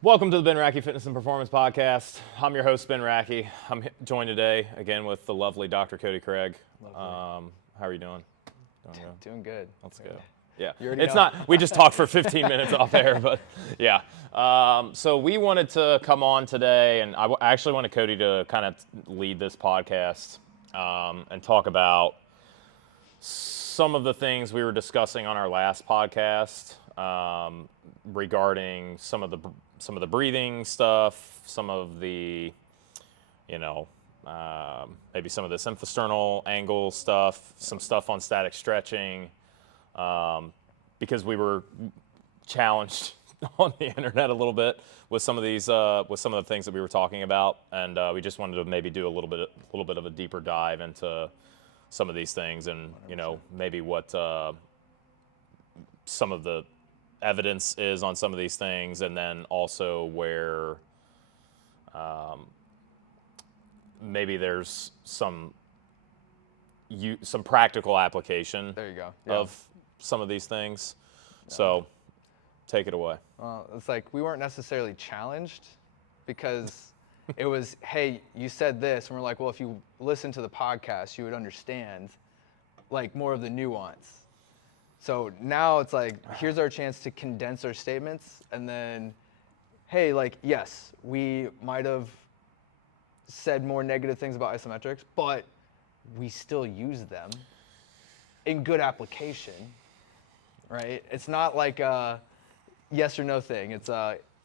Welcome to the Ben Racky Fitness and Performance Podcast. I'm your host, Ben Racky. I'm joined today again with the lovely Dr. Cody Craig. How are you doing? Doing good. Doing good. Let's go. Yeah, You already it's know. not. We just talked for 15 minutes off air, but yeah. So we wanted to come on today, and I actually wanted Cody to kind of lead this podcast and talk about some of the things we were discussing on our last podcast regarding some of the breathing stuff, some of the, maybe some of this infrasternal angle stuff, some stuff on static stretching, because we were challenged on the internet a little bit with some of these, with some of the things that we were talking about, and we just wanted to maybe do a little bit of a deeper dive into some of these things, and 100%. maybe what some of the evidence is on some of these things, and then also where maybe there's some practical application There you go. Yeah. of some of these things. So take it away. It's like we weren't necessarily challenged because it was, hey, you said this, and we're like, well, if you listen to the podcast, you would understand like more of the nuance. So now it's like, here's our chance to condense our statements, and then, hey, like, yes, we might have said more negative things about isometrics, but we still use them in good application, right? It's not like a yes or no thing. It's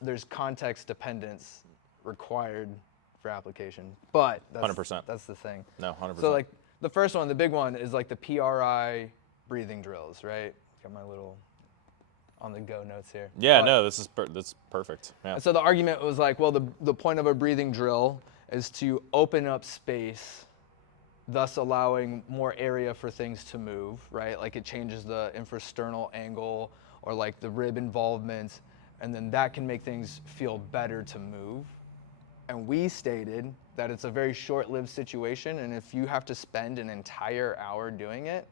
there's context dependence required for application, but that's, 100%. that's the thing. No, 100%. So like the first one, the big one is like the PRI breathing drills, right? Got my little on the go notes here. Yeah, But- no, that's perfect. Yeah. So the argument was like, well, the point of a breathing drill is to open up space, thus allowing more area for things to move, right? Like it changes the infrasternal angle or like the rib involvement, and then that can make things feel better to move. And we stated that it's a very short-lived situation, and if you have to spend an entire hour doing it,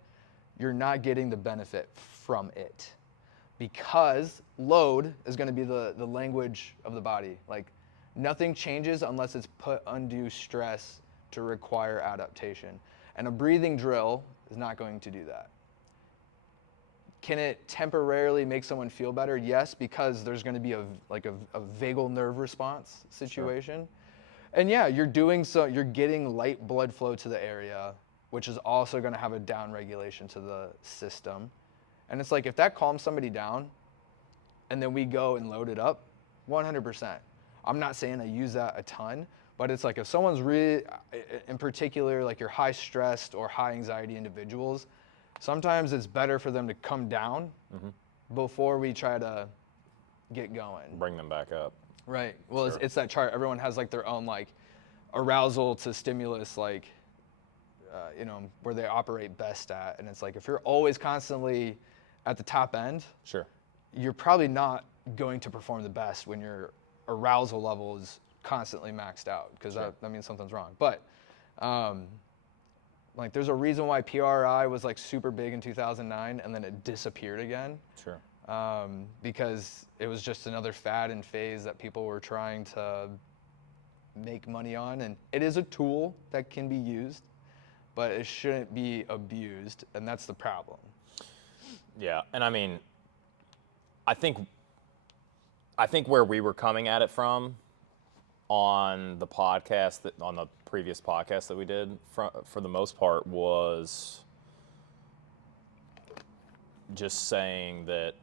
you're not getting the benefit from it. Because load is going to be the language of the body. Like nothing changes unless it's put undue stress to require adaptation. And a breathing drill is not going to do that. Can it temporarily make someone feel better? Yes, because there's going to be a vagal nerve response situation. Sure. And yeah, you're getting light blood flow to the area, which is also going to have a down regulation to the system. And it's like, if that calms somebody down and then we go and load it up, 100%. I'm not saying I use that a ton, but it's like if someone's really, in particular, like your high stressed or high anxiety individuals, sometimes it's better for them to come down before we try to get going. Bring them back up. Right. Well, Sure. it's that chart. Everyone has like their own like arousal to stimulus, like, where they operate best at. And it's like, if you're always constantly at the top end, Sure. you're probably not going to perform the best when your arousal level is constantly maxed out, because Sure. that means something's wrong. But like there's a reason why PRI was like super big in 2009 and then it disappeared again. Sure. Because it was just another fad and phase that people were trying to make money on. And it is a tool that can be used, but it shouldn't be abused, and that's the problem. Yeah, and I mean, I think where we were coming at it from on the podcast, on the previous podcast that we did, for the most part, was just saying that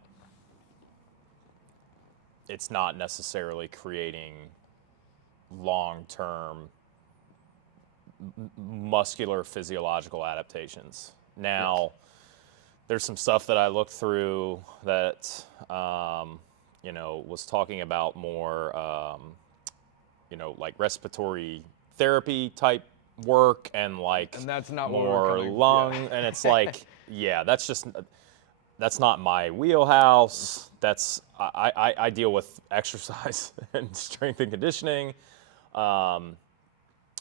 it's not necessarily creating long-term muscular physiological adaptations. Now, there's some stuff that I looked through that, was talking about more, like respiratory therapy type work and like And that's not more lung. Yeah. And it's like, yeah, that's not my wheelhouse. I deal with exercise and strength and conditioning.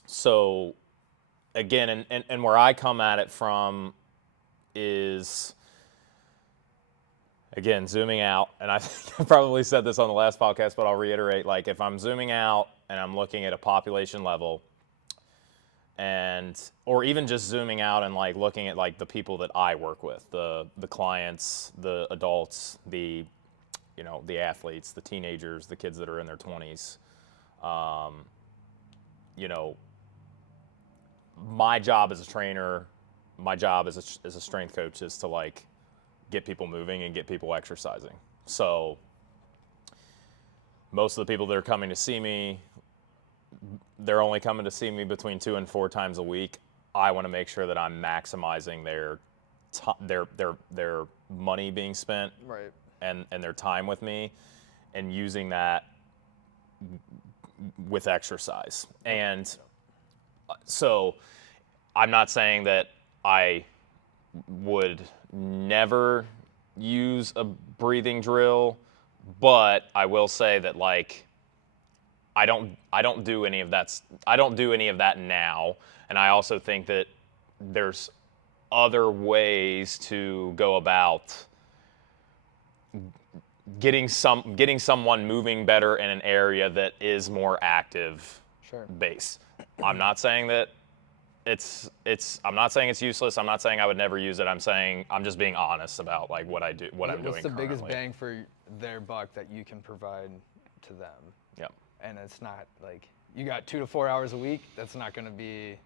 So again, and where I come at it from is, again, zooming out, and I think I probably said this on the last podcast, but I'll reiterate, like if I'm zooming out and I'm looking at a population level, and or even just zooming out and like looking at like the people that I work with, the clients, the adults, the the athletes, the teenagers, the kids that are in their 20s, you know, my job as a trainer, my job as a strength coach is to like get people moving and get people exercising. So most of the people that are coming to see me, they're only coming to see me between 2 and 4 times a week. I want to make sure that I'm maximizing their money being spent, Right. and their time with me, and using that with exercise. And so I'm not saying that I would never use a breathing drill, but I will say that like I don't do any of that. I don't do any of that now, and I also think that there's other ways to go about getting someone moving better in an area that is more active Sure. base. I'm not saying that I'm not saying it's useless. I'm not saying I would never use it. I'm saying I'm just being honest about like what I'm doing What's the currently. biggest bang for their buck that you can provide to them? Yep. And it's not like you got 2 to 4 hours a week. That's not going to be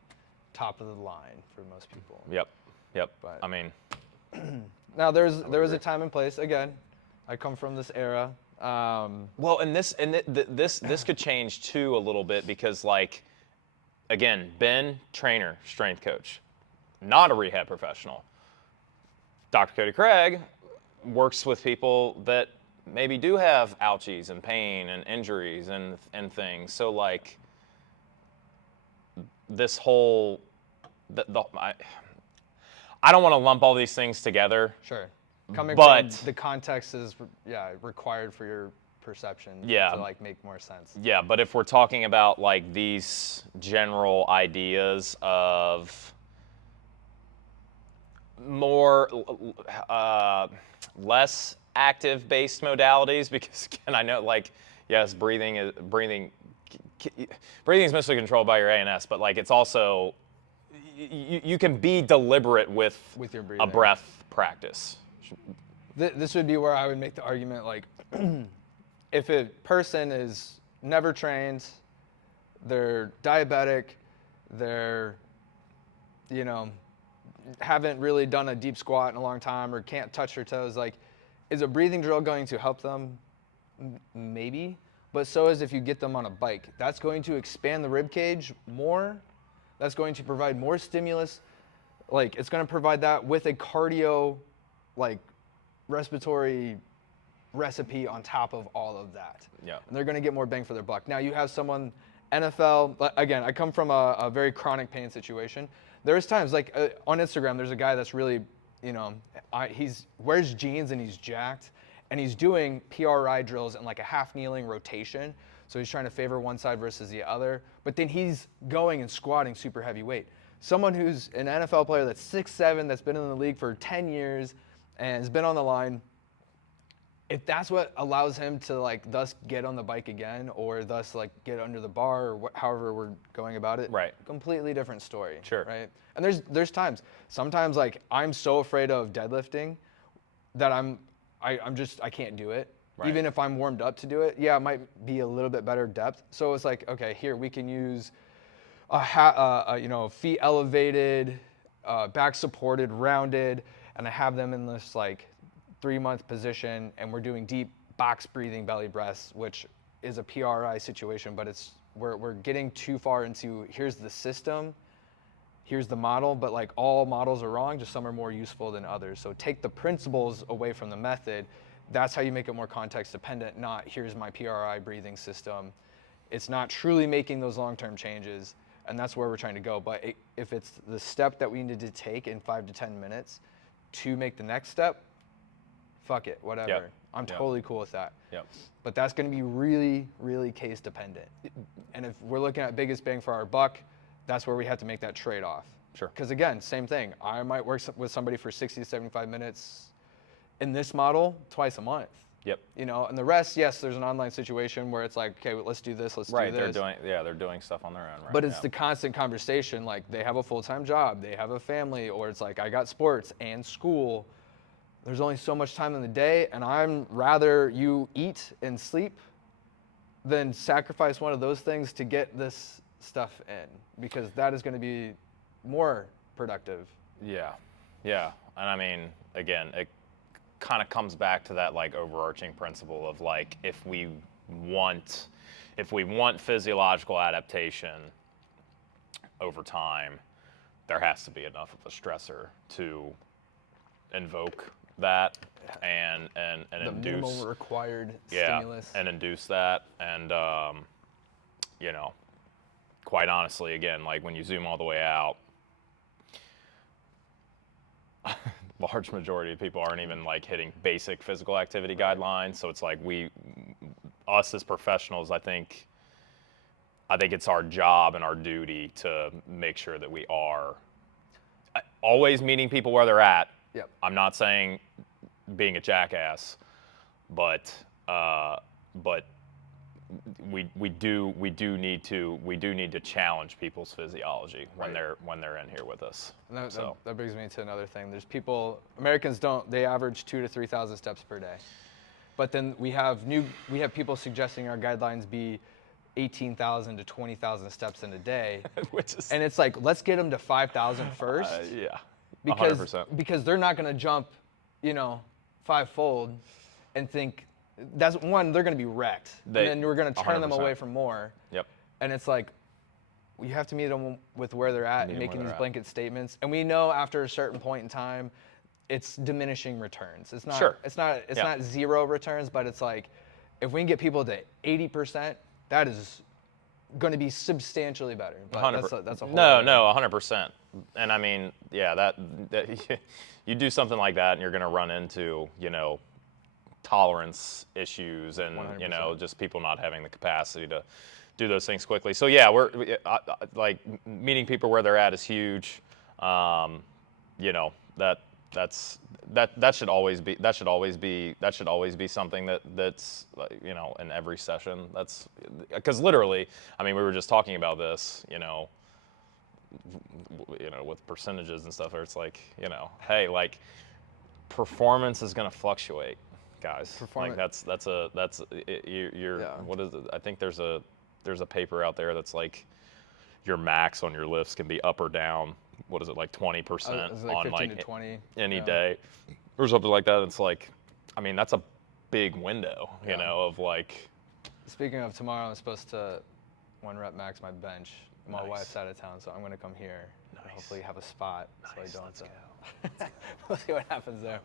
top of the line for most people. Yep. But I mean, now there was a time and place. Again, I come from this era. well, and this could change too a little bit because like, again, Ben, trainer, strength coach, not a rehab professional. Dr. Cody Craig works with people that maybe do have ouchies and pain and injuries and things. So like this whole, I don't want to lump all these things together. Sure. Coming But- from the context is required for your perception Yeah. to like make more sense. Yeah, but if we're talking about like these general ideas of more, less active based modalities, because again, I know like, yes, breathing is mostly controlled by your ANS, but like it's also, you can be deliberate with Your a breathing. breath practice. This would be where I would make the argument like if a person is never trained, they're diabetic, they're, haven't really done a deep squat in a long time or can't touch their toes, like, is a breathing drill going to help them? Maybe, but so is if you get them on a bike. That's going to expand the rib cage more. That's going to provide more stimulus. Like, it's going to provide that with a cardio, like, respiratory recipe on top of all of that. Yeah. And they're going to get more bang for their buck. Now you have someone, NFL, again, I come from a very chronic pain situation. There's times like on Instagram, there's a guy that's really, he's wears jeans and he's jacked and he's doing PRI drills in like a half kneeling rotation. So he's trying to favor one side versus the other, but then he's going and squatting super heavy weight. Someone who's an NFL player that's 6'7", that's been in the league for 10 years and has been on the line, if that's what allows him to like thus get on the bike again or thus like get under the bar or however we're going about it, Right. Completely different story. Sure. Right. And there's times, sometimes like I'm so afraid of deadlifting that I can't do it. Right. Even if I'm warmed up to do it, yeah, it might be a little bit better depth. So it's like, okay, here we can use feet elevated, back supported, rounded, and I have them in this like 3-month position, and we're doing deep box breathing belly breaths, which is a PRI situation, but we're getting too far into here's the system, here's the model, but like all models are wrong, just some are more useful than others. So take the principles away from the method. That's how you make it more context dependent, not here's my PRI breathing system. It's not truly making those long-term changes, and that's where we're trying to go. But if it's the step that we need to take in 5 to 10 minutes to make the next step, fuck it, whatever. Yep. I'm Yep. totally cool with that. Yep. But that's going to be really, really case dependent. And if we're looking at biggest bang for our buck, that's where we have to make that trade-off. Sure. Because again, same thing. I might work with somebody for 60 to 75 minutes in this model, twice a month. Yep. You know, and the rest, yes, there's an online situation where it's like, okay, let's do this, let's do Right. this. They're doing stuff on their own. Right. But it's yeah. the constant conversation, like they have a full-time job, they have a family, or it's like I got sports and school. There's only so much time in the day, and I'm rather you eat and sleep than sacrifice one of those things to get this stuff in, because that is going to be more productive. Yeah, yeah, and I mean, again, it kind of comes back to that like overarching principle of like if we want physiological adaptation over time, there has to be enough of a stressor to invoke that and The induce minimal required stimulus. and induce that, and you know, quite honestly, again, like when you zoom all the way out, large majority of people aren't even like hitting basic physical activity guidelines. So it's like us as professionals, I think it's our job and our duty to make sure that we are always meeting people where they're at. Yep. I'm not saying being a jackass, but we do need to challenge people's physiology when they're in here with us. And that brings me to another thing. There's Americans they average 2,000 to 3,000 steps per day. But then we have people suggesting our guidelines be 18,000 to 20,000 steps in a day. And it's like, let's get them to 5,000 first. Yeah. Because 100%. because they're not going to jump, fivefold and think that's one, they're going to be wrecked. And then we're going to turn them away from more. Yep. And it's like, you have to meet them with where they're at and making these blanket statements. And we know after a certain point in time, it's diminishing returns. It's not it's not zero returns, but it's like if we can get people to 80%, that is going to be substantially better. But that's a whole No, 100%. And I mean, yeah, that you do something like that and you're going to run into, tolerance issues and 100%. just people not having the capacity to do those things quickly. So yeah, like meeting people where they're at is huge. That should always be something that's in every session. That's because literally, I mean, we were just talking about this, with percentages and stuff, where it's like, hey, like performance is going to fluctuate, guys. Like that's you're what is it? I think there's a paper out there that's like your max on your lifts can be up or down. What is it, like 20% like on 15 like to 20 any day or something like that? It's like, I mean, that's a big window, of like. Speaking of, tomorrow I'm supposed to 1 rep max my bench. My wife's out of town, so I'm going to come here. Nice. And hopefully have a spot. Nice. So I don't. Let's go. We'll see what happens there.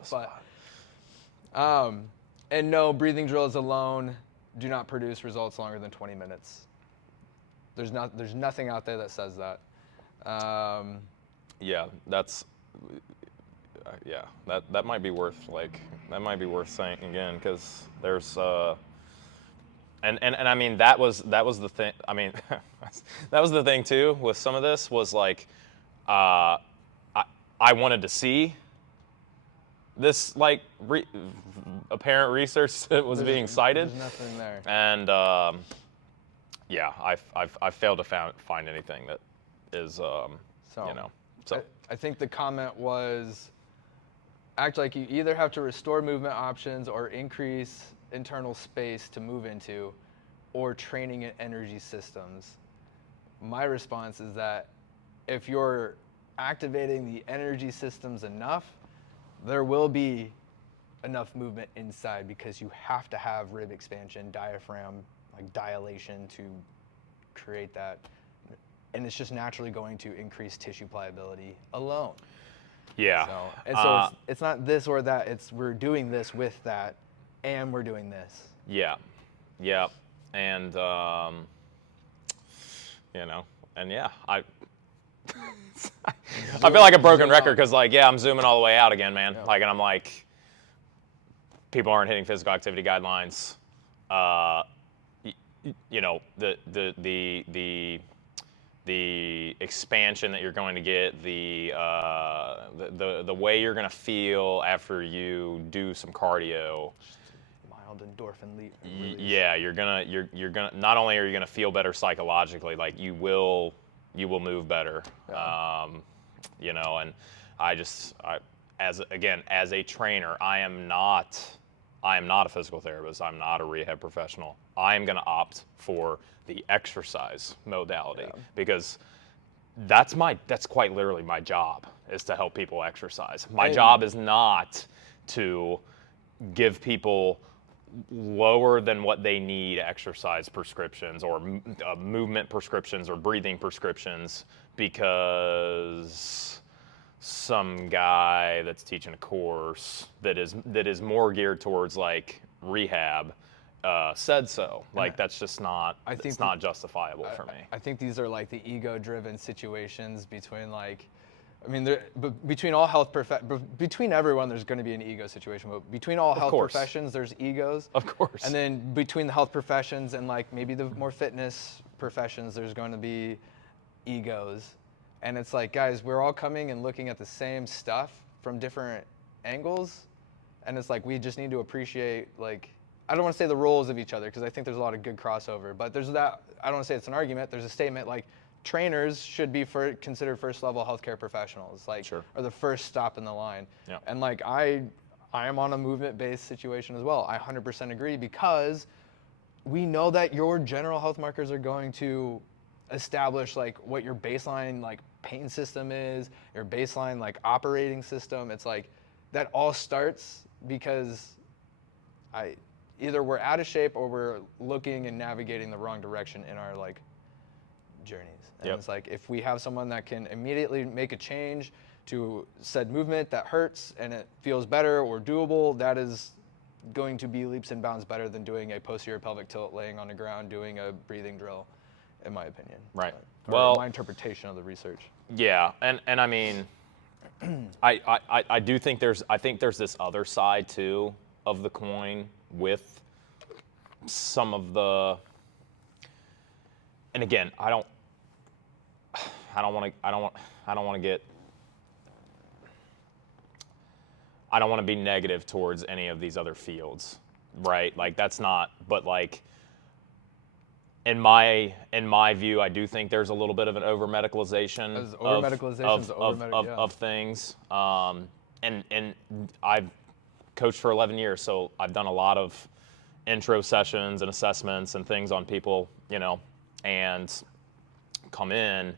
And no, breathing drills alone do not produce results longer than 20 minutes. There's nothing out there that says that. Yeah, that might be worth saying again, because there's and I mean that was the thing. I mean that was the thing too with some of this was like I wanted to see this like apparent research that was being cited. There's nothing there. And yeah, I've failed to find anything that is So I think the comment was, act like you either have to restore movement options or increase internal space to move into, or training and energy systems. My response is that if you're activating the energy systems enough, there will be enough movement inside, because you have to have rib expansion, diaphragm, like dilation to create that. And it's just naturally going to increase tissue pliability alone. Yeah. So it's not this or that. It's we're doing this with that, and we're doing this. Yeah. And and yeah, I feel like a broken record because like I'm zooming all the way out again, man. Yeah. Like, and I'm like, people aren't hitting physical activity guidelines. the expansion that you're going to get, the way you're going to feel after you do some cardio. Mild endorphin release. Yeah, you're gonna not only are you gonna feel better psychologically, like you will move better. Yeah. You know, and as a trainer, I am not a physical therapist. I'm not a rehab professional. I am gonna opt for the exercise modality because that's quite literally my job, is to help people exercise. My job is not to give people lower than what they need exercise prescriptions or movement prescriptions or breathing prescriptions because some guy that's teaching a course that is more geared towards like rehab said so. Like that's just not, it's not justifiable for me. I think these are like the ego-driven situations between like, I mean, between all between everyone, there's going to be an ego situation. But between all health professions, there's egos. Of course. And then between the health professions and like maybe the more fitness professions, there's going to be egos. And it's like, guys, we're all coming and looking at the same stuff from different angles. And it's like, we just need to appreciate, like, I don't want to say the roles of each other because I think there's a lot of good crossover. But there's that, I don't want to say it's an argument. There's a statement like, trainers should be considered first-level healthcare professionals, like, Sure. are the first stop in the line. Yeah. And like I am on a movement-based situation as well. I 100% agree because we know that your general health markers are going to establish like what your baseline like pain system is, your baseline like operating system. It's like that all starts because either we're out of shape or we're looking and navigating the wrong direction in our like journeys. And It's like if we have someone that can immediately make a change to said movement that hurts and it feels better or doable, that is going to be leaps and bounds better than doing a posterior pelvic tilt laying on the ground doing a breathing drill, in my opinion. Right. Or my interpretation of the research. Yeah, and I mean, I do think there's this other side too of the coin with some of the, and again, I don't want to be negative towards any of these other fields, right? Like that's not, but like in my view, I do think there's a little bit of an over medicalization of things. And I've coached for 11 years, so I've done a lot of intro sessions and assessments and things on people, you know, and come in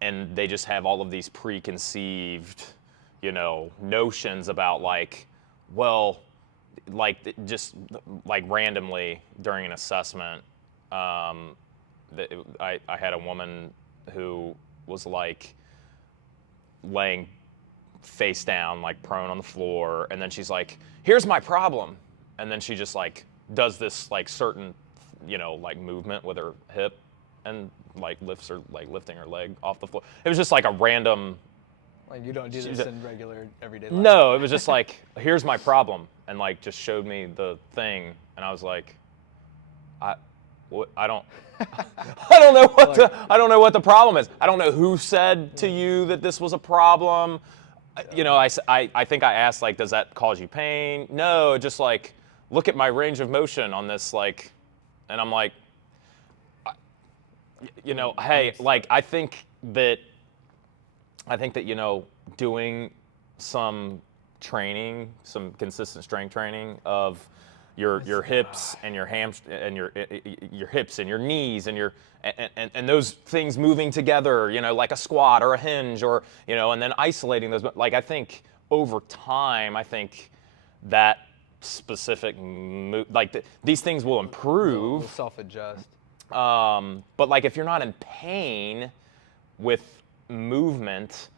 and they just have all of these preconceived, you know, notions about like, well, like just like randomly during an assessment, I had a woman who was like laying face down, like prone on the floor, and then she's like, here's my problem, and then she just like does this like certain, you know, like movement with her hip and like lifting her leg off the floor. It was just like a random, like you don't do this in regular everyday life. No, it was just like, here's my problem, and like just showed me the thing, and I was like, I don't know what the problem is. I don't know who said to you that this was a problem. You know, I think I asked like, does that cause you pain? No, just like, look at my range of motion on this, like, and I'm like, you know, hey, like I think that you know, doing some training, some consistent strength training of your hips and your and your hips and your knees and and those things moving together, you know, like a squat or a hinge, or you know, and then isolating those. Like I think over time, I think that specific these things will improve. Will self-adjust. But like if you're not in pain with movement,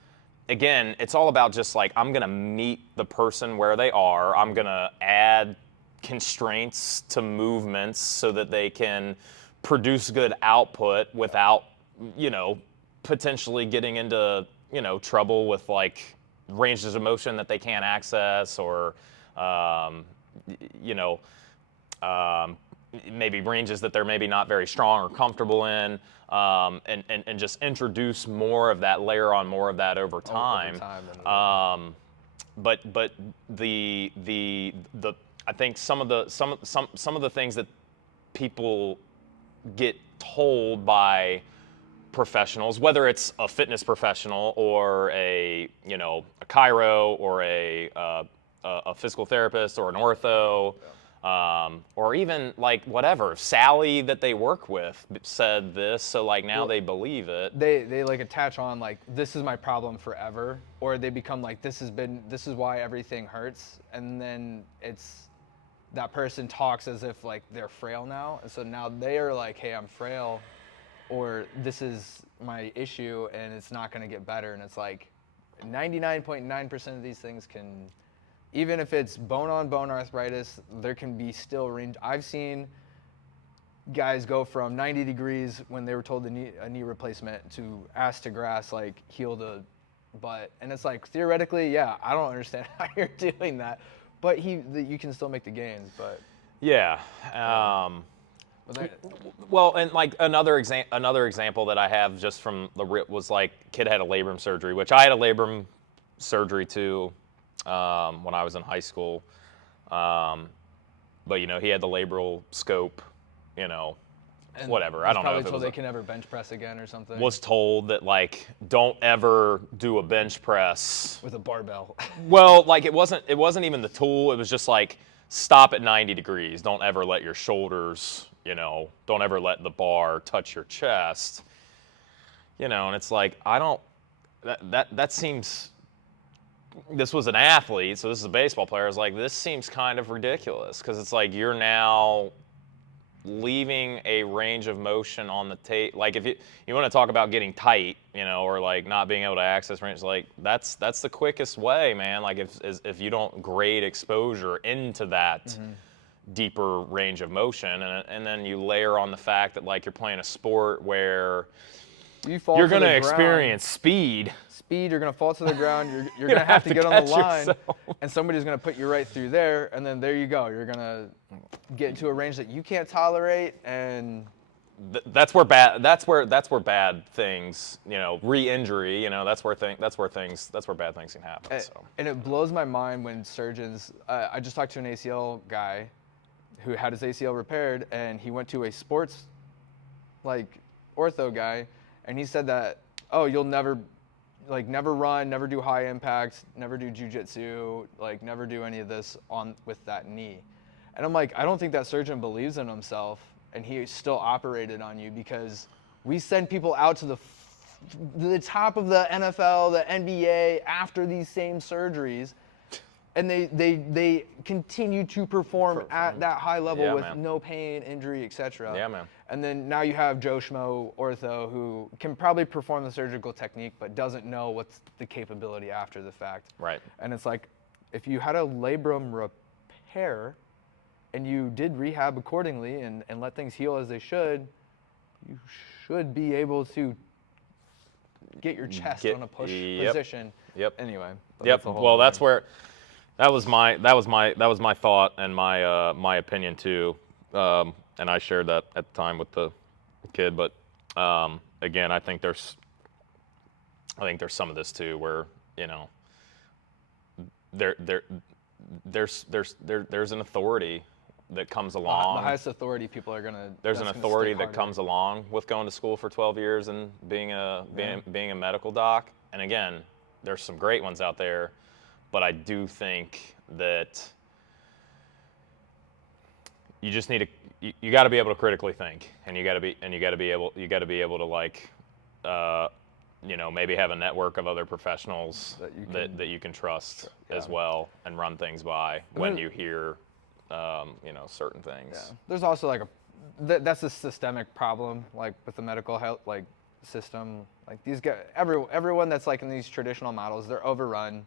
again, it's all about just like, I'm gonna meet the person where they are. I'm gonna add constraints to movements so that they can produce good output without, you know, potentially getting into, you know, trouble with like ranges of motion that they can't access, or, you know, maybe ranges that they're maybe not very strong or comfortable in, and just introduce more of that, layer on more of that over time. But the I think some of the things that people get told by professionals, whether it's a fitness professional or a chiro or a physical therapist or an ortho, or even like whatever Sally that they work with said this, so like now they believe it. They like attach on like, this is my problem forever, or they become like, this is why everything hurts, and then it's that person talks as if like they're frail now, and so now they are like, hey, I'm frail, or this is my issue and it's not going to get better. And it's like 99.9% of these things can, even if it's bone-on-bone arthritis, there can be still range. I've seen guys go from 90 degrees when they were told a knee replacement to ass to grass, like heal the butt. And it's like, theoretically, yeah, I don't understand how you're doing that, but you can still make the gains. But yeah. Well, and like another example that I have just from the rip was like, kid had a labrum surgery, which I had a labrum surgery too when I was in high school. But he had the labral scope, and whatever. I don't know probably if it told was they can never bench press again or something. was told that like, don't ever do a bench press with a barbell. Well, like it wasn't even the tool. It was just like, stop at 90 degrees. Don't ever let your shoulders, don't ever let the bar touch your chest. And it's like, I don't, that seems, this was an athlete, so this is a baseball player. I was like, this seems kind of ridiculous, because it's like you're now leaving a range of motion on the tape. Like if you want to talk about getting tight, or like not being able to access range, like that's the quickest way, man. Like if you don't grade exposure into that deeper range of motion, and then you layer on the fact that like you're playing a sport where you're going to experience speed. You're going to fall to the ground. You're going to have to get on the line, yourself. And somebody's going to put you right through there, and then there you go. You're going to get into a range that you can't tolerate, and that's where bad things, re-injury, that's where bad things can happen. And it blows my mind when surgeons. I just talked to an ACL guy who had his ACL repaired, and he went to a sports like ortho guy, and he said that, oh, you'll never run, never do high impact, never do jujitsu, like never do any of this with that knee. And I'm like, I don't think that surgeon believes in himself, and he still operated on you, because we send people out to the top of the NFL, the NBA after these same surgeries, and they continue to perform at that high level with no pain, injury, etc. Yeah, man. And then now you have Joe Schmo ortho who can probably perform the surgical technique but doesn't know what's the capability after the fact. Right. And it's like, if you had a labrum repair and you did rehab accordingly and let things heal as they should, you should be able to get your chest on a push position. Yep. Anyway. Yep. Well, that's where that was my thought and my opinion too. And I shared that at the time with the kid, but again, I think there's some of this too, where there's an authority that comes along. The highest authority people are gonna. There's an authority that comes along with going to school for 12 years and being a medical doc. And again, there's some great ones out there, but I do think that you just need to. You got to be able to critically think, and you got to be able to like, maybe have a network of other professionals that you can trust as well, and run things by when you hear, certain things. Yeah. There's also like that's a systemic problem, like with the medical health system. Like these guys, everyone that's like in these traditional models, they're overrun.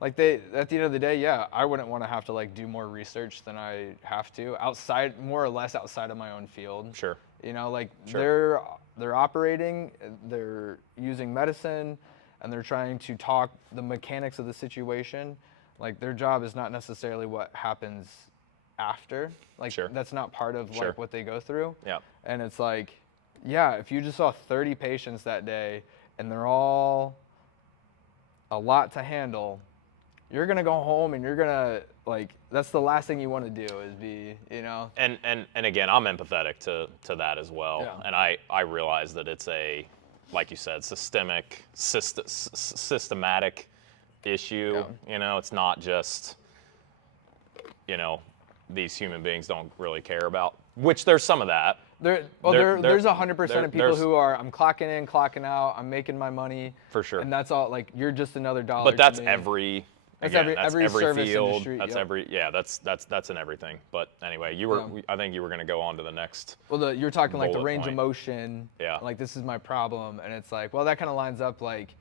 Like at the end of the day, I wouldn't want to have to like do more research than I have to more or less outside of my own field. Sure. Sure. They're operating, they're using medicine, and they're trying to talk the mechanics of the situation. Like their job is not necessarily what happens after. Like Sure. that's not part of Sure. like what they go through. Yeah. And it's like, yeah, if you just saw 30 patients that day and they're all a lot to handle, you're gonna go home and you're gonna like that's the last thing you want to do is be, you know. And again, I'm empathetic to that as well. Yeah. And I realize that it's a, like you said, systematic issue. Yeah. You know, it's not just, you know, these human beings don't really care about, which there's some of that. There's 100% of people who are, I'm clocking in, clocking out, I'm making my money. For sure. And that's all, like, you're just another dollar. But that's to me. every. That's Again, every service field. industry. That's yep. every. Yeah, that's in everything. But anyway, you were. Yeah. I think you were going to go on to the next. Well, you're talking like the bullet range of point. motion. Yeah. Like, this is my problem. And it's like, well, that kind of lines up like,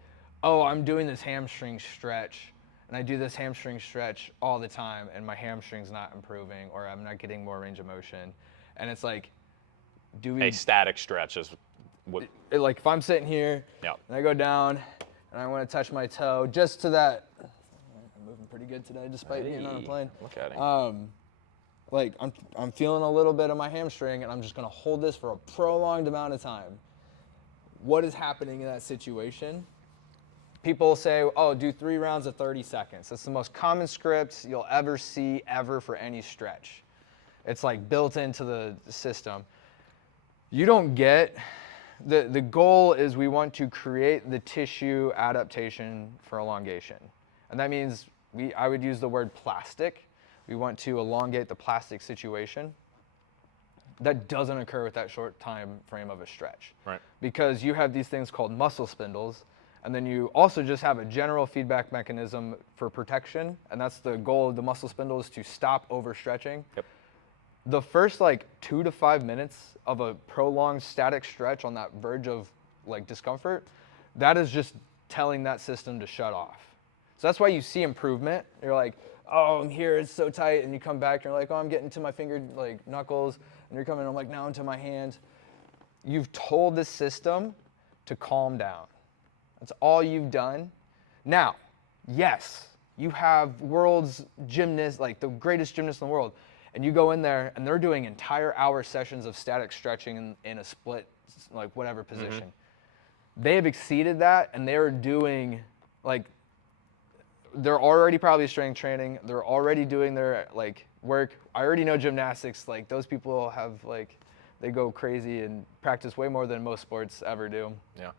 oh, I'm doing this hamstring stretch. And I do this hamstring stretch all the time. And my hamstring's not improving or I'm not getting more range of motion. And it's like, do we. A static stretch is what. Like, if I'm sitting here Yeah. and I go down and I want to touch my toe just to that. I'm moving pretty good today despite being on a plane. Look at him. Like I'm feeling a little bit of my hamstring and I'm just gonna hold this for a prolonged amount of time. What is happening in that situation? People say, oh, do 3 rounds of 30 seconds. That's the most common script you'll ever see ever for any stretch. It's like built into the system. You don't get, the goal is we want to create the tissue adaptation for elongation. And that means I would use the word plastic. We want to elongate the plastic situation. That doesn't occur with that short time frame of a stretch. Right. Because you have these things called muscle spindles, and then you also just have a general feedback mechanism for protection, and that's the goal of the muscle spindle is to stop overstretching. Yep. The first like 2 to 5 minutes of a prolonged static stretch on that verge of like discomfort, that is just telling that system to shut off. So that's why you see improvement. You're like, oh, I'm here, it's so tight, and you come back and you're like, oh, I'm getting to my finger like knuckles, and you're coming, I'm like, now into my hand. You've told the system to calm down. That's all you've done. Now, yes, you have world's gymnasts, like the greatest gymnasts in the world, and you go in there and they're doing entire hour sessions of static stretching in a split, like whatever position. Mm-hmm. They have exceeded that, and they are doing like, they're already probably strength training. They're already doing their like work. I already know gymnastics, like those people have like, they go crazy and practice way more than most sports ever do. Yeah.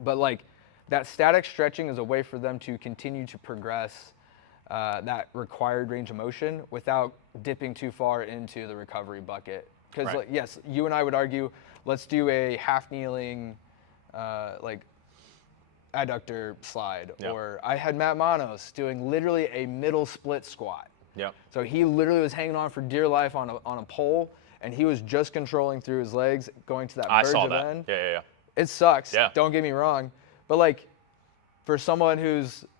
But like that static stretching is a way for them to continue to progress that required range of motion without dipping too far into the recovery bucket. Because Right. like, yes, you and I would argue, let's do a half kneeling, like adductor slide. Yeah. Or I had Matt Manos doing literally a middle split squat. Yeah. So he literally was hanging on for dear life on a pole, and he was just controlling through his legs, going to that I verge saw of that. end. Yeah. It sucks. Yeah. Don't get me wrong. But like, for someone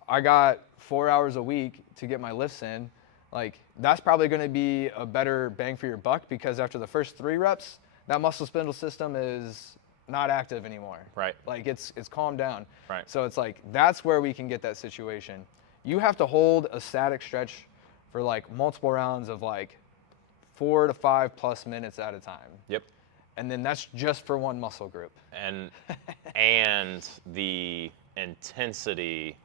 I got 4 hours a week to get my lifts in, like that's probably going to be a better bang for your buck because after the first 3 reps, that muscle spindle system is not active anymore. Right. Like it's calmed down. Right. So it's like, that's where we can get that situation. You have to hold a static stretch for like multiple rounds of like 4 to 5 plus minutes at a time. Yep. And then that's just for one muscle group. And the intensity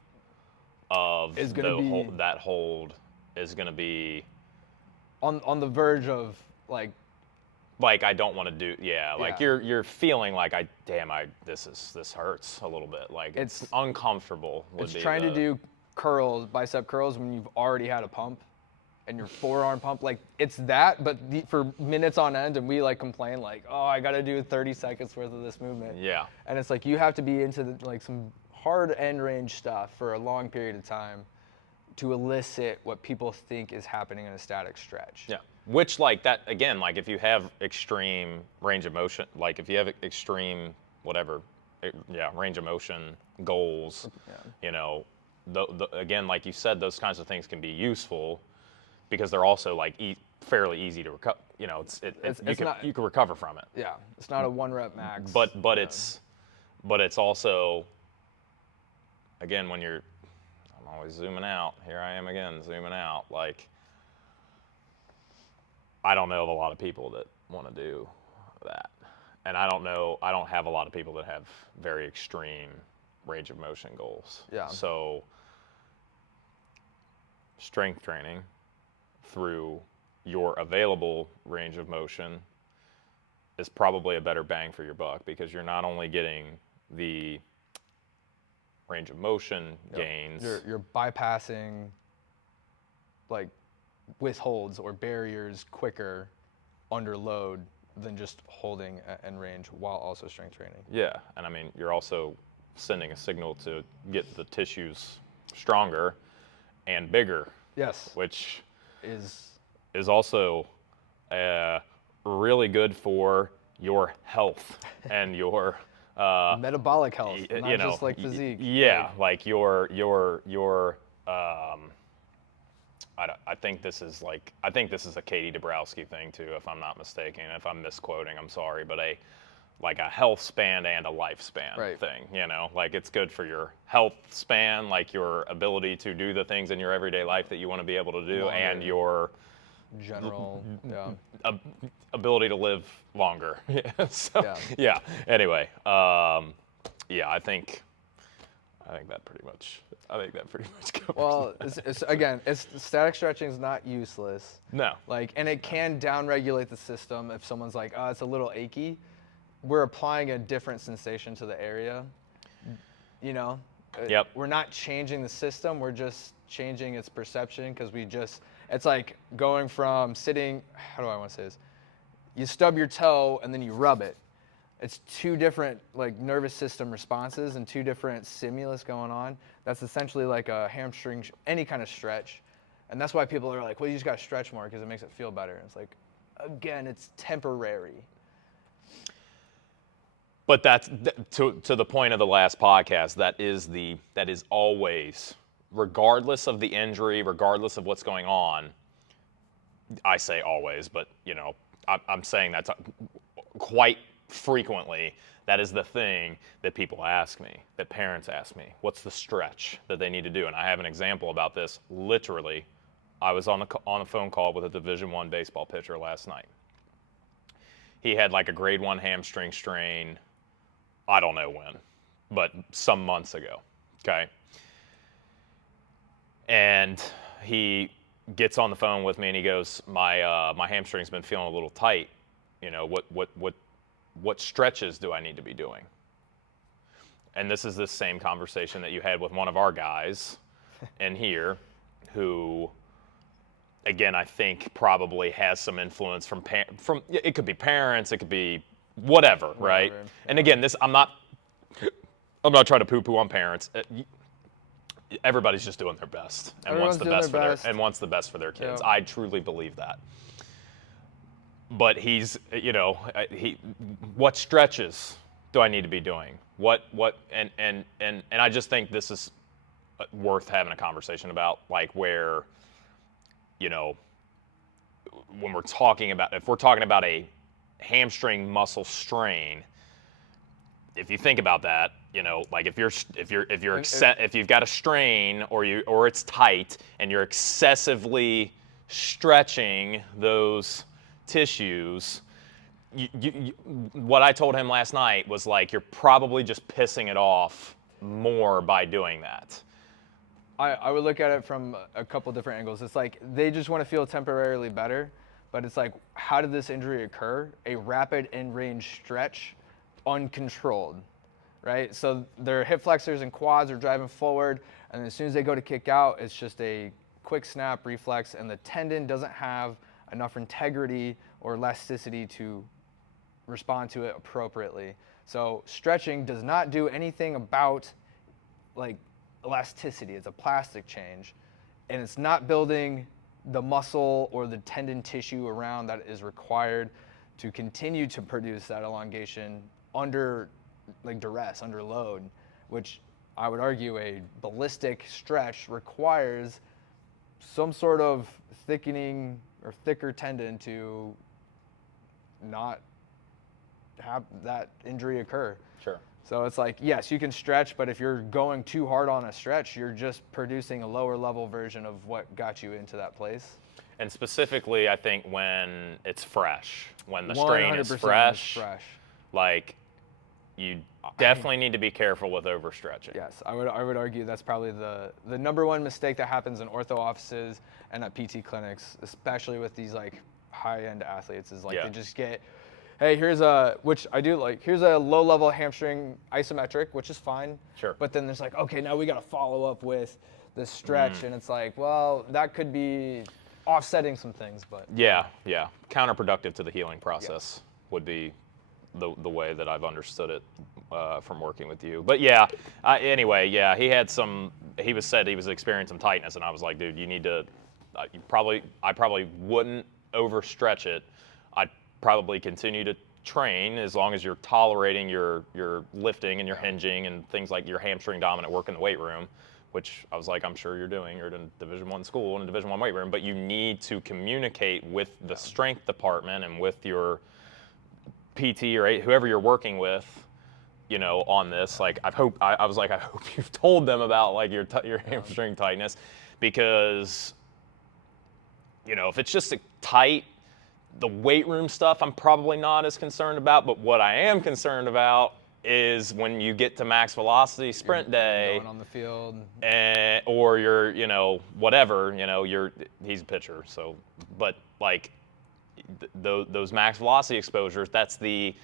of Is gonna be that hold is going to be on the verge of like I don't want to do like Yeah. you're feeling like this hurts a little bit, like it's uncomfortable would it's be trying to do curls, bicep curls when you've already had a pump and your forearm pump, like it's that, but for minutes on end, and we like complain like, oh, I got to do 30 seconds worth of this movement. Yeah. And it's like you have to be into like some hard end range stuff for a long period of time to elicit what people think is happening in a static stretch. Yeah. Which like that again, like if you have extreme range of motion, like if you have extreme whatever, range of motion goals, you know, again, like you said, those kinds of things can be useful because they're also like fairly easy to recover. You know, you can recover from it. Yeah, it's not a 1 rep max. But it's also, again, when I'm always zooming out. Here I am again, zooming out. Like I don't know of a lot of people that want to do that. And I don't have a lot of people that have very extreme range of motion goals. Yeah. So strength training through your available range of motion is probably a better bang for your buck, because you're not only getting the range of motion gains. You're bypassing like withholds or barriers quicker under load than just holding and range while also strength training. Yeah, and I mean, you're also sending a signal to get the tissues stronger and bigger. Yes. Which is also really good for your health and your metabolic health, not just like physique. Yeah, like your I think this is a Katie Dabrowski thing too, if I'm not mistaken. If I'm misquoting, I'm sorry, but a health span and a lifespan thing. Like it's good for your health span, like your ability to do the things in your everyday life that you want to be able to do, and your general ability to live longer. Anyway, I think that pretty much covers Well, it's static stretching is not useless. No. And it can downregulate the system if someone's like, oh, it's a little achy. We're applying a different sensation to the area. Yep. We're not changing the system. We're just changing its perception, because it's like going from sitting, how do I want to say this? You stub your toe and then you rub it. It's two different nervous system responses and two different stimulus going on. That's essentially like a hamstring, any kind of stretch. And that's why people are like, well, you just got to stretch more because it makes it feel better. And it's like, again, it's temporary. But that's to the point of the last podcast. That is always, regardless of the injury, regardless of what's going on. I say always, but I'm saying that's quite frequently. That is the thing that people ask me, that parents ask me, what's the stretch that they need to do? And I have an example about this. Literally, I was on a phone call with a Division I baseball pitcher last night. He had a grade 1 hamstring strain. I don't know when, but some months ago. Okay. And he gets on the phone with me and he goes, my hamstring's been feeling a little tight. What stretches do I need to be doing? And this is the same conversation that you had with one of our guys in here, who, again, I think probably has some influence from it could be parents, it could be whatever, right? Yeah. And again, I'm not trying to poo-poo on parents. Everybody's just doing their best and wants the best for their kids. Yeah. I truly believe that. But what stretches do I need to be doing? And I just think this is worth having a conversation about, where, when we're talking about, if we're talking about a hamstring muscle strain, if you think about that, if you've got a strain or it's tight and you're excessively stretching those tissues, what I told him last night was you're probably just pissing it off more by doing that. I would look at it from a couple different angles. It's they just want to feel temporarily better, but it's how did this injury occur? A rapid in-range stretch, uncontrolled, right? So their hip flexors and quads are driving forward, and as soon as they go to kick out, it's just a quick snap reflex, and the tendon doesn't have enough integrity or elasticity to respond to it appropriately. So stretching does not do anything about elasticity. It's a plastic change, and it's not building the muscle or the tendon tissue around that is required to continue to produce that elongation under duress, under load, which I would argue a ballistic stretch requires some sort of thickening or thicker tendon to not have that injury occur. Sure. So it's yes, you can stretch, but if you're going too hard on a stretch, you're just producing a lower level version of what got you into that place. And specifically, I think when it's fresh, when the strain is fresh, like you definitely need to be careful with overstretching. Yes, I would argue that's probably the number one mistake that happens in ortho offices and at PT clinics, especially with these like high-end athletes, is like they just get, hey, here's a low-level hamstring isometric, which is fine. Sure. But then there's like, okay, now we got to follow up with the stretch, and it's like, well, that could be offsetting some things, but yeah, counterproductive to the healing process would be the way that I've understood it from working with you. But anyway, he said he was experiencing some tightness, and I was like, dude, you need to, I probably wouldn't overstretch it. I'd probably continue to train as long as you're tolerating your lifting and your hinging and things like your hamstring dominant work in the weight room, which I was like, I'm sure you're doing. You're in a Division I school in a Division I weight room, but you need to communicate with the strength department and with your PT or whoever you're working with, on this. Like, I was like, I hope you've told them about like your hamstring tightness, because, if it's just a tight, the weight room stuff, I'm probably not as concerned about. But what I am concerned about is when you get to max velocity sprint day, going on the field, or you're, whatever, he's a pitcher, so, but like those max velocity exposures, that's the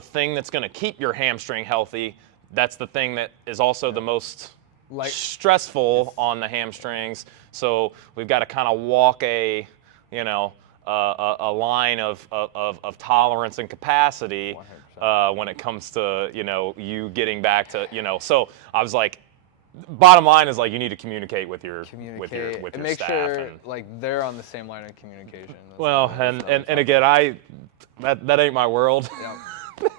thing that's going to keep your hamstring healthy. That's the thing that is also the most stressful on the hamstrings. So we've got to kind of walk a line of tolerance and capacity when it comes to you getting back to So I was like, bottom line is like you need to communicate with your and make staff sure like they're on the same line of communication. And again, that ain't my world. Yep.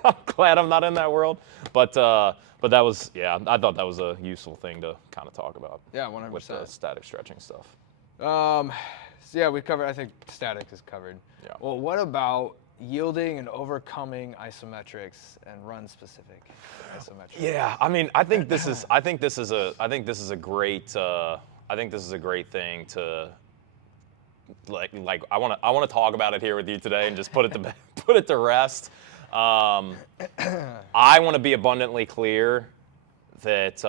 I'm glad I'm not in that world, but that was I thought that was a useful thing to kind of talk about. Yeah, 100%. With the static stretching stuff. So we covered. I think static is covered. Yeah. Well, what about yielding and overcoming isometrics and run specific isometrics? Yeah, I mean, I think this is a great thing to like I want to talk about it here with you today and just put it to rest. I want to be abundantly clear that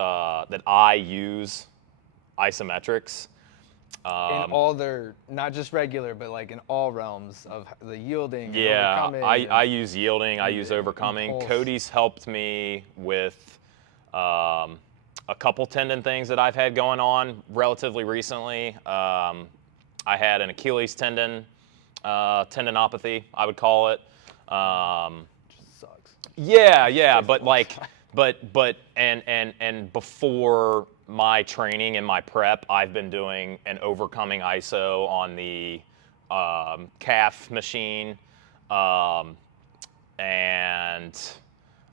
I use isometrics. In all their, not just regular, but like in all realms of the yielding. Yeah, and overcoming I use yielding. I use overcoming. impulse. Cody's helped me with a couple tendon things that I've had going on relatively recently. I had an Achilles tendinopathy, I would call it. Sucks. Yeah, but before my training and my prep, I've been doing an overcoming ISO on the calf machine, and I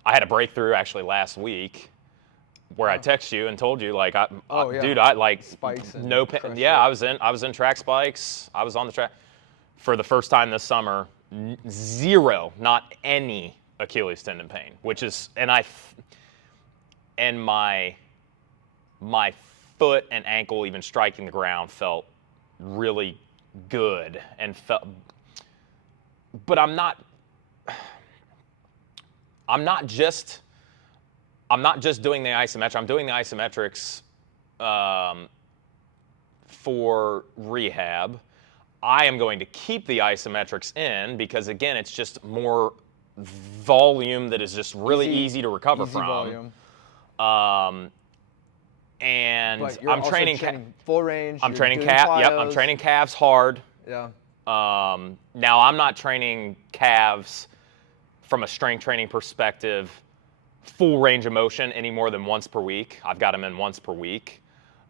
had a breakthrough actually last week where I texted you and told you like, dude, I like spikes and no pain. Yeah, I was in track spikes. I was on the track for the first time this summer. Zero, not any Achilles tendon pain, which is, and my foot and ankle even striking the ground felt really good but I'm not just doing the isometric. I'm doing the isometrics for rehab. I am going to keep the isometrics in because again, it's just more volume that is just really easy to recover from. Volume. And But you're I'm also training full range. I'm you're training doing calf. Yep, I'm plyos. training calves hard. Yeah. Now I'm not training calves from a strength training perspective, full range of motion any more than once per week. I've got them in once per week.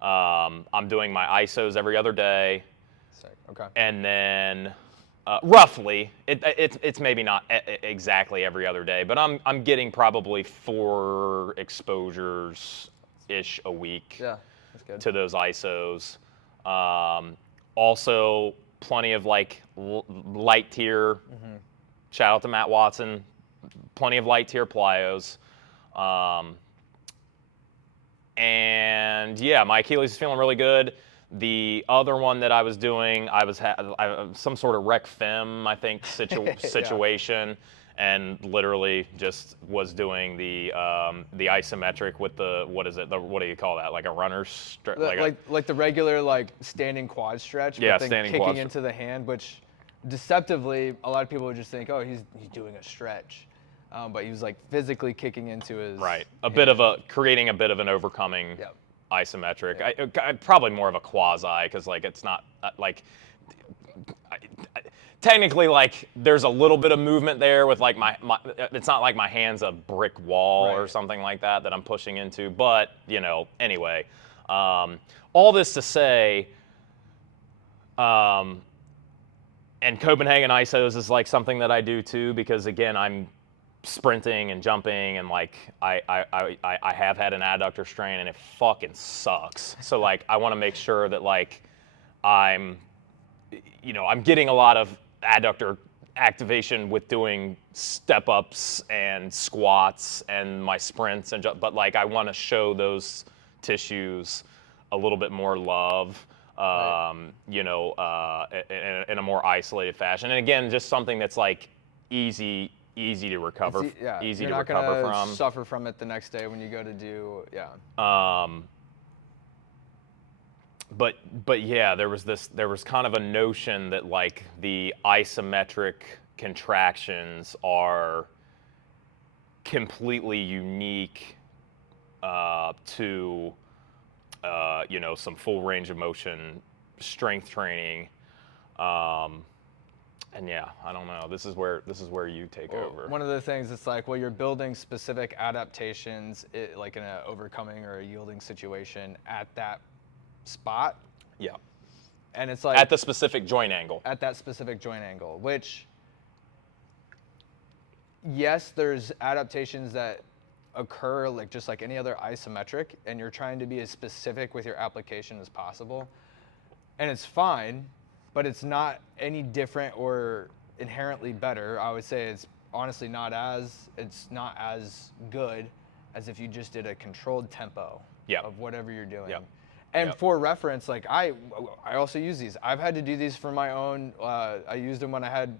I'm doing my ISOs every other day. Sick. Okay. And then roughly, it's maybe not exactly every other day, but I'm getting probably 4 exposures ish a week. Yeah, that's good. To those ISOs. Also, plenty of like light tier. Mm-hmm. Shout out to Matt Watson. Plenty of light tier plyos. And yeah, my Achilles is feeling really good. The other one that I was doing, I was some sort of rec fem, I think, situation, and literally just was doing the isometric with the what do you call that? Like a runner's Like the regular like standing quad stretch, Yeah, but then standing kicking quad into the hand, which deceptively a lot of people would just think, oh, he's doing a stretch, but he was like physically kicking into his right, hand. creating a bit of an overcoming Yep. isometric. Yep. Probably more of a quasi because like it's not like technically like there's a little bit of movement there with like my it's not like my hand's a brick wall or Right. something like that I'm pushing into, but anyway, all this to say, and Copenhagen isos is like something that I do too because again I'm sprinting and jumping and like I have had an adductor strain and it fucking sucks. So like I want to make sure that like I'm getting a lot of adductor activation with doing step ups and squats and my sprints but like I want to show those tissues a little bit more love, Right. in a more isolated fashion. And again, just something that's like easy to recover, Yeah, easy you're to not recover gonna from. suffer from it the next day when you go to do But yeah, there was kind of a notion that like the isometric contractions are completely unique to some full range of motion strength training. And yeah, I don't know. This is where you take over. One of the things it's like, well, you're building specific adaptations, like in an overcoming or a yielding situation at that spot, Yeah. and it's like At the specific joint angle. at that specific joint angle, which yes, there's adaptations that occur like just like any other isometric, and you're trying to be as specific with your application as possible, and it's fine, but it's not any different or inherently better. I would say it's honestly it's not as good as if you just did a controlled tempo Yep. of whatever you're doing. Yep. And Yep. for reference, like I also use these. I've had to do these for my own. I used them when I had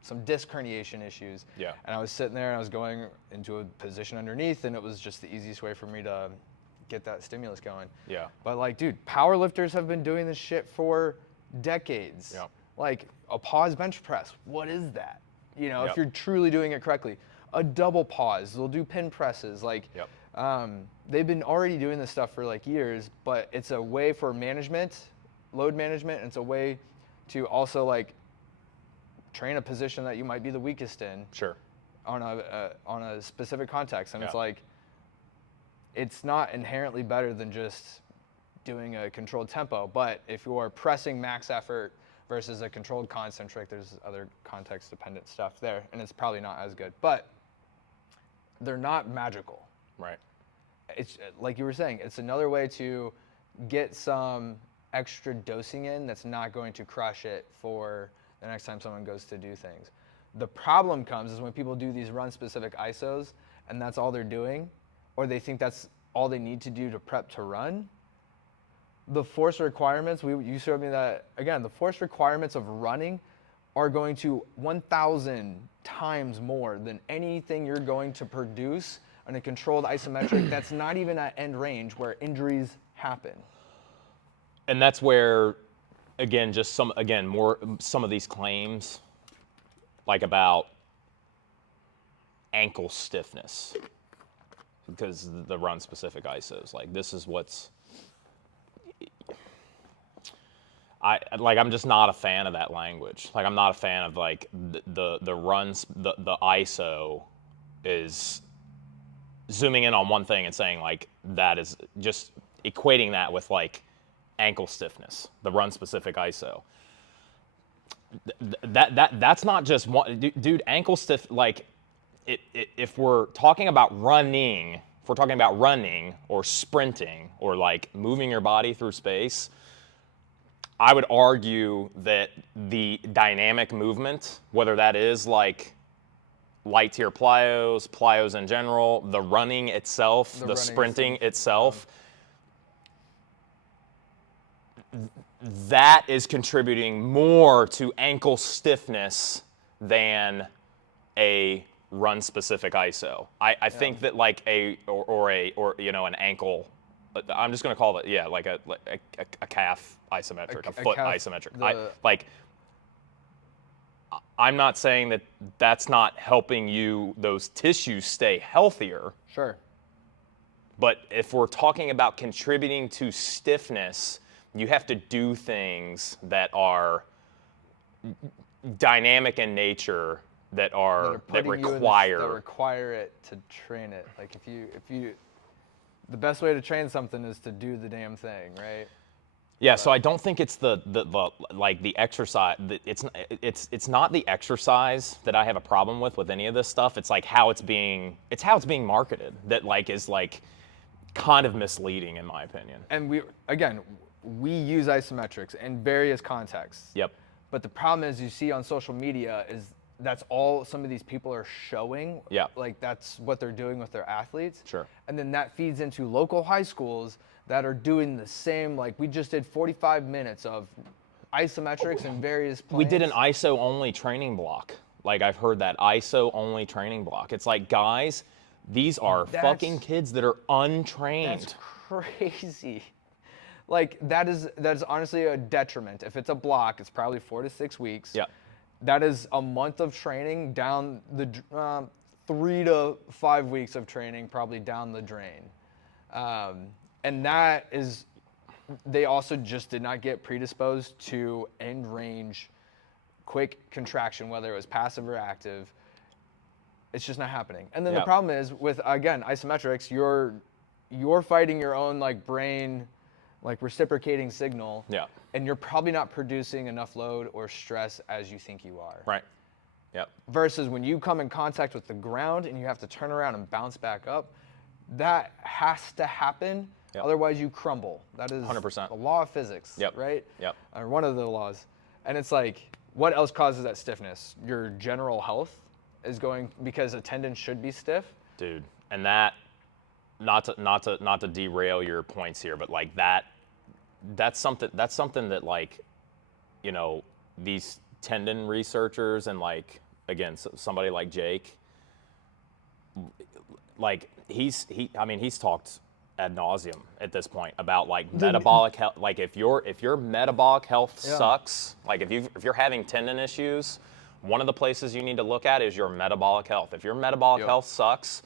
some disc herniation issues. Yeah. And I was sitting there and I was going into a position underneath, and it was just the easiest way for me to get that stimulus going. Yeah. But like, dude, power lifters have been doing this shit for decades. Yep. Like a pause bench press, what is that? Yep. If you're truly doing it correctly. A double pause, they'll do pin presses. Like, Yep. they've been already doing this stuff for like years, but it's a way for management, load management, and it's a way to also like train a position that you might be the weakest in. Sure. On a specific context, and Yeah. it's like, it's not inherently better than just doing a controlled tempo, but if you are pressing max effort versus a controlled concentric, there's other context dependent stuff there, and it's probably not as good, but they're not magical. Right. It's like you were saying, it's another way to get some extra dosing in that's not going to crush it for the next time someone goes to do things. The problem comes is when people do these run specific isos and that's all they're doing, or they think that's all they need to do to prep to run. The force requirements, you showed me that again, the force requirements of running are going to 1,000 times more than anything you're going to produce in a controlled isometric that's not even at end range where injuries happen. And that's where, again, some of these claims, like about ankle stiffness, because the run specific isos, like this is what's, I'm just not a fan of that language. Like I'm not a fan of like the runs, the ISO is zooming in on one thing and saying like that is just equating that with like ankle stiffness, the run specific ISO. That's not just one, dude. Ankle stiff, like if we're talking about running, or sprinting or like moving your body through space, I would argue that the dynamic movement, whether that is like light tier plyos in general, the running itself, the running sprinting itself. that is contributing more to ankle stiffness than a run specific ISO. I think that like or an ankle, I'm just going to call it like a calf isometric, a foot calf, isometric. I'm not saying that that's not helping you, those tissues stay healthier. Sure. But if we're talking about contributing to stiffness, you have to do things that are dynamic in nature, that require it to train it. Like if you, the best way to train something is to do the damn thing, right? Yeah, so I don't think it's the exercise. It's not the exercise that I have a problem with any of this stuff. It's like how it's being marketed that like is like kind of misleading in my opinion. And we use isometrics in various contexts. Yep. But the problem is you see on social media is that's all some of these people are showing. Yeah. Like that's what they're doing with their athletes. Sure. And then that feeds into local high schools that are doing the same. Like we just did 45 minutes of isometrics in various planes. We did an ISO only training block. Like I've heard that ISO only training block. It's like, guys, these are fucking kids that are untrained. That's crazy. Like that is honestly a detriment. If it's a block, it's probably 4 to 6 weeks. Yeah. That is a month of training down the 3 to 5 weeks of training probably down the drain. And that is, they also just did not get predisposed to end range, quick contraction, whether it was passive or active. It's just not happening. And then the problem is with, again, isometrics, you're fighting your own like brain, like reciprocating signal. Yeah. And you're probably not producing enough load or stress as you think you are. Right. Yep. Versus when you come in contact with the ground and you have to turn around and bounce back up, that has to happen. Yep. Otherwise you crumble. That is 100%. the law of physics, Yep. right? Yep. Or one of the laws. And it's like, what else causes that stiffness? Your general health is going, because a tendon should be stiff. Dude, and that, not to derail your points here, but like that's something that like, you know, these tendon researchers and like, again, somebody like Jake, like he's talked ad nauseum at this point about like metabolic health. Like if your metabolic health sucks, like if you're having tendon issues, one of the places you need to look at is your metabolic health. If your metabolic health sucks,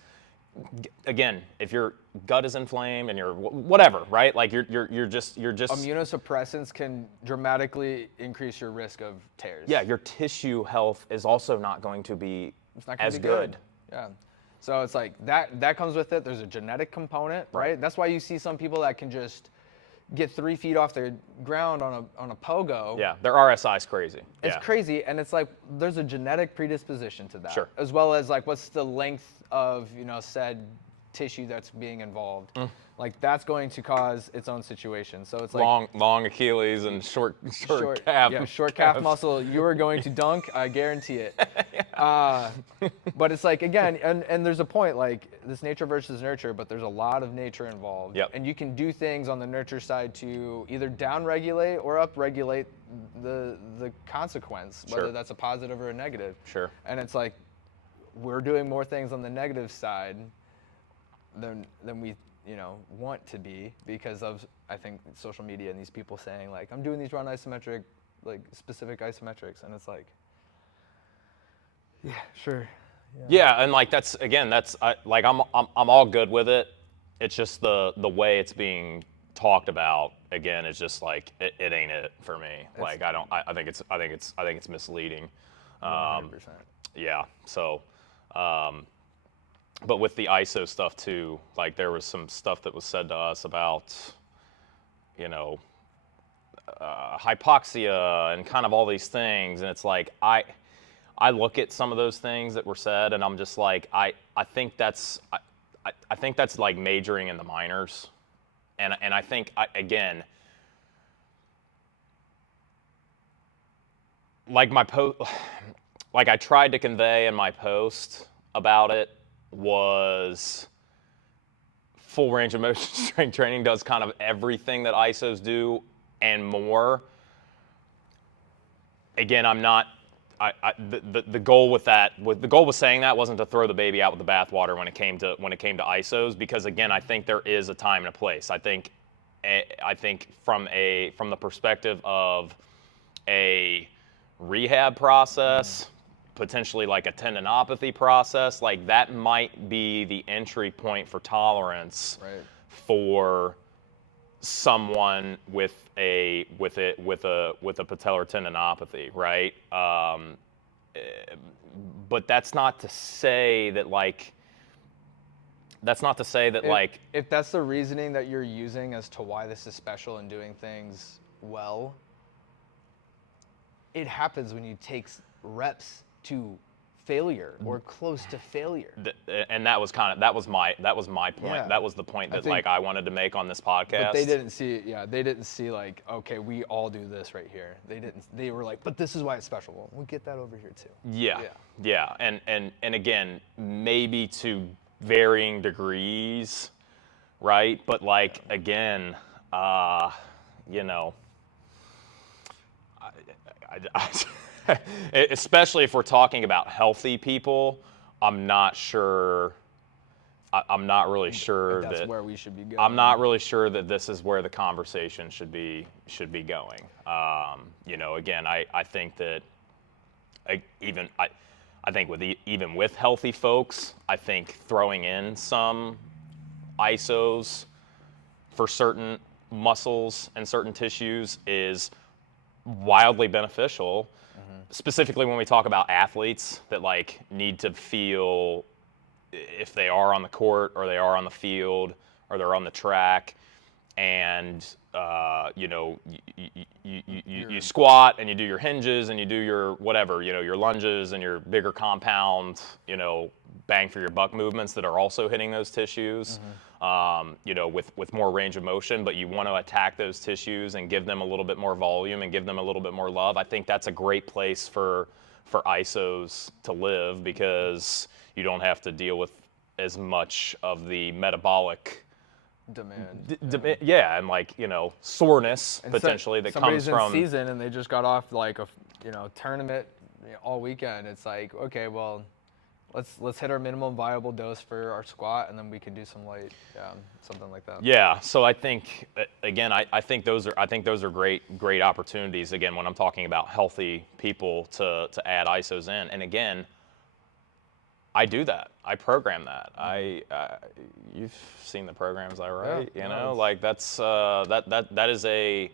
again, if your gut is inflamed and you're whatever, right? Like you're just immunosuppressants can dramatically increase your risk of tears. Yeah, your tissue health is also not going to be as good. Yeah. So it's like that comes with it. There's a genetic component, right? That's why you see some people that can just get 3 feet off the ground on a pogo. Yeah, their RSI is crazy. It's crazy, and it's like there's a genetic predisposition to that. Sure. As well as like what's the length of said tissue that's being involved. Like that's going to cause its own situation. So it's like long Achilles and short calf. Yeah, short calf muscle. You are going to dunk, I guarantee it. But it's like, again, and there's a point, like this nature versus nurture, but there's a lot of nature involved. Yep. And you can do things on the nurture side to either down-regulate or up-regulate the consequence, whether that's a positive or a negative. Sure. And it's like, we're doing more things on the negative side than we want to be, because of, I think, social media and these people saying like, I'm doing these run isometric, like specific isometrics, and it's like, yeah, sure. Yeah, and like that's I'm all good with it. It's just the way it's being talked about. Again, it's just like it ain't it for me. Like I think it's misleading. 100%. Yeah. So, but with the ISO stuff too, like there was some stuff that was said to us about, hypoxia and kind of all these things, and it's like I look at some of those things that were said, and I'm just like I think that's like majoring in the minors, and I think again, like my post, like I tried to convey in my post, about it was full range of motion strength training does kind of everything that ISOs do and more. Again, I'm not. The goal with the goal with saying that wasn't to throw the baby out with the bathwater when it came to ISOs, because again, I think there is a time and a place. I think from the perspective of a rehab process, potentially like a tendinopathy process, like that might be the entry point for tolerance for someone with a patellar tendinopathy, right? But that's not to say that if that's the reasoning that you're using as to why this is special and doing things well, it happens when you take reps to failure or close to failure. And that was my point. Yeah. That was the point that I wanted to make on this podcast. But they didn't see like, okay, we all do this right here. They were like, but this is why it's special. Well, we'll get that over here too. Yeah. And again, maybe to varying degrees, right? But again, especially if we're talking about healthy people, I'm not really sure that's that where we should be going. I'm not really sure that this is where the conversation should be going. Again, I think that even with healthy folks, I think throwing in some ISOs for certain muscles and certain tissues is wildly beneficial. Specifically when we talk about athletes that need to feel, if they are on the court or they are on the field or they're on the track, and you squat and you do your hinges and you do your whatever, your lunges and your bigger compound, bang for your buck movements that are also hitting those tissues, with more range of motion, but you want to attack those tissues and give them a little bit more volume and give them a little bit more love. I think that's a great place for ISOs to live, because you don't have to deal with as much of the metabolic demand. And soreness and potentially that comes from somebody's in season and they just got off a tournament all weekend. It's like, okay, well, let's hit our minimum viable dose for our squat, and then we can do some light, something like that. Yeah. So I think again, I think those are great opportunities. Again, when I'm talking about healthy people to add ISOs in, and again, I do that. I program that. You've seen the programs I write. That's that is a.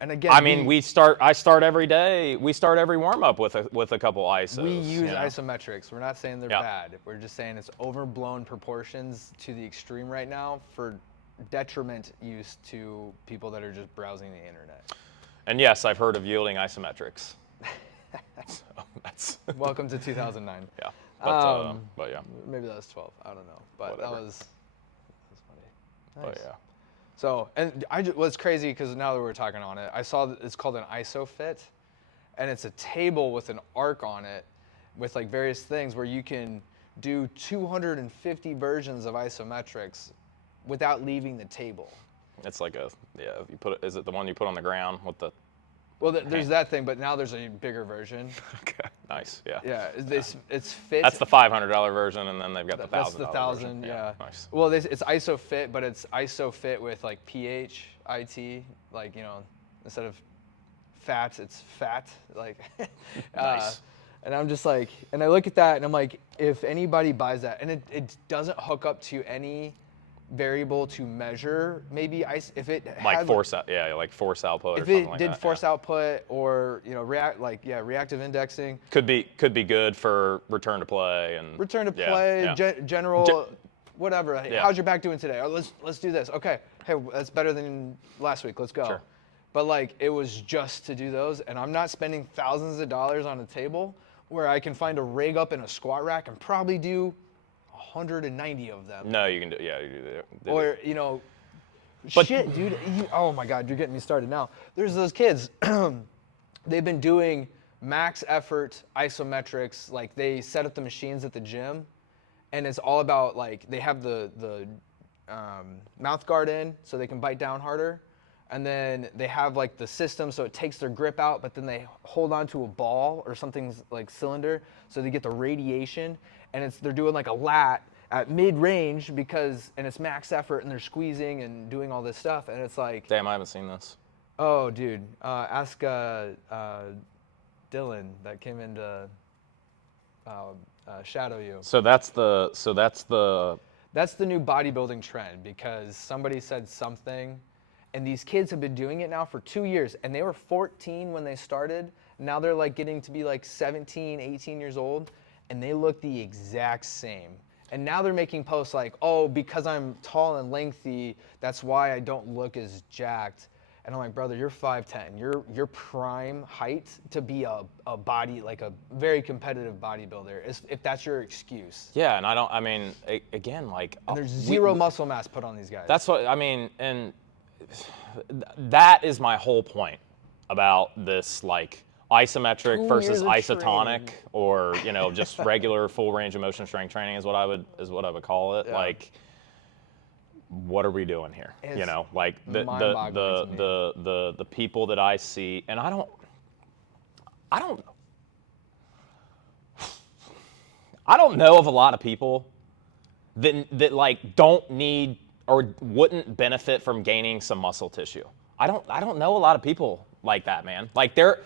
And again, I start every day. We start every warm up with a couple ISOs. We use isometrics. We're not saying they're bad. We're just saying it's overblown proportions to the extreme right now for detriment use to people that are just browsing the internet. And yes, I've heard of yielding isometrics. So that's welcome to 2009. Yeah. But yeah. Maybe that was 12. I don't know. But whatever. that was funny. Nice. But yeah. So, and what's crazy, because now that we're talking on it, I saw that it's called an ISO fit, and it's a table with an arc on it with various things where you can do 250 versions of isometrics without leaving the table. It's you put is it the one you put on the ground with the Well, there's that thing, but now there's a bigger version. Okay, nice, yeah. Yeah, it's fit. That's the $500 version, and then they've got the $1,000. That's the $1,000, yeah. Nice. Well, it's ISO fit, but it's ISO fit with PH, IT, instead of fat, it's fat, Nice. And I'm just and I look at that, and I'm like, if anybody buys that, and it doesn't hook up to any variable to measure, maybe if it had force output or if something it like did that, force output or reactive indexing, could be good for return to play and general whatever. Yeah. How's your back doing today? Oh, let's do this. Okay, hey, that's better than last week. Let's go. Sure. But it was just to do those, and I'm not spending thousands of dollars on a table where I can find a rig up in a squat rack and probably do 190 of them. No, you can do. Yeah, you do that. Or shit, dude. Oh my God, you're getting me started now. There's those kids. They've been doing max effort isometrics. Like they set up the machines at the gym, and it's all about like they have the mouth guard in so they can bite down harder, and then they have like the system so it takes their grip out, but then they hold on to a ball or something like cylinder so they get the radiation, and they're doing like a lat at mid-range and it's max effort and they're squeezing and doing all this stuff, and it's like, Damn, I haven't seen this. oh dude, ask Dylan that came into shadow you. So that's the That's the new bodybuilding trend, because somebody said something, and these kids have been doing it now for 2 years, and they were 14 when they started. Now they're like getting to be like 17, 18 years old, and they look the exact same. And now they're making posts like, oh, because I'm tall and lengthy, that's why I don't look as jacked. And I'm like, brother, you're 5'10". Your prime height to be a body, like a very competitive bodybuilder, if that's your excuse. Yeah, and I mean, again, like... And there's zero muscle mass put on these guys. That's what, I mean, and that is my whole point about this, like, isometric 2 versus years of isotonic, training. or, you know, just regular full range of motion strength training is what I would call it. Yeah. Like, what are we doing here? It's you know, like mind-boggling to me. the people that I see, and I don't know of a lot of people that like don't need or wouldn't benefit from gaining some muscle tissue. I don't know a lot of people like that, man. Like they're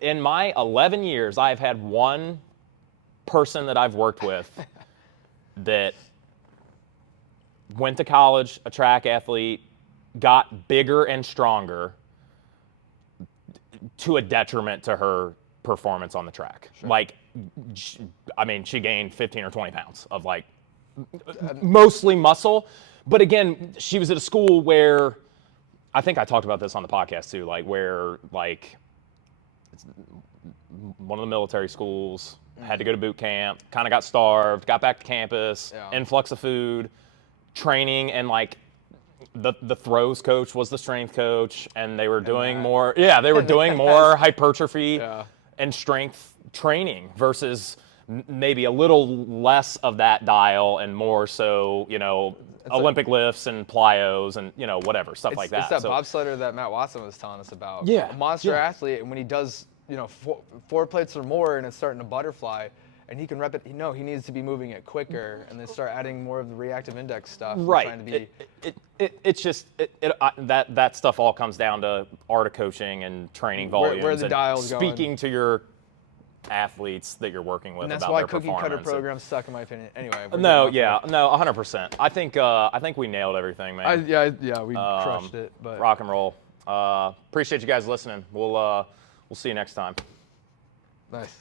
in my 11 years, I've had one person that I've worked with that went to college, a track athlete, got bigger and stronger to a detriment to her performance on the track. Sure. Like, I mean, she gained 15 or 20 pounds of like mostly muscle. But again, she was at a school where, I think I talked about this on the podcast too, like where like it's one of the military schools, had to go to boot camp, kind of got starved, got back to campus, influx of food, training, and like the throws coach was the strength coach, and they were doing more, they were doing more hypertrophy and strength training versus maybe a little less of that dial and more so, you know, Olympic lifts and plyos and, you know, whatever, stuff like that. It's that bobsledder that Matt Watson was telling us about. Yeah. A monster athlete, and when he does, you know, four plates or more and it's starting to butterfly, and he can rep it, he needs to be moving it quicker and then start adding more of the reactive index stuff. Right. Trying to be... It's just, that stuff all comes down to art of coaching and training volumes. Where the dial's going. Speaking to your athletes that you're working with, and that's about why their cookie cutter performance. programs suck, in my opinion. Anyway. 100%. I think we nailed everything, man. We crushed it. But rock and roll. Appreciate you guys listening. We'll see you next time. Nice.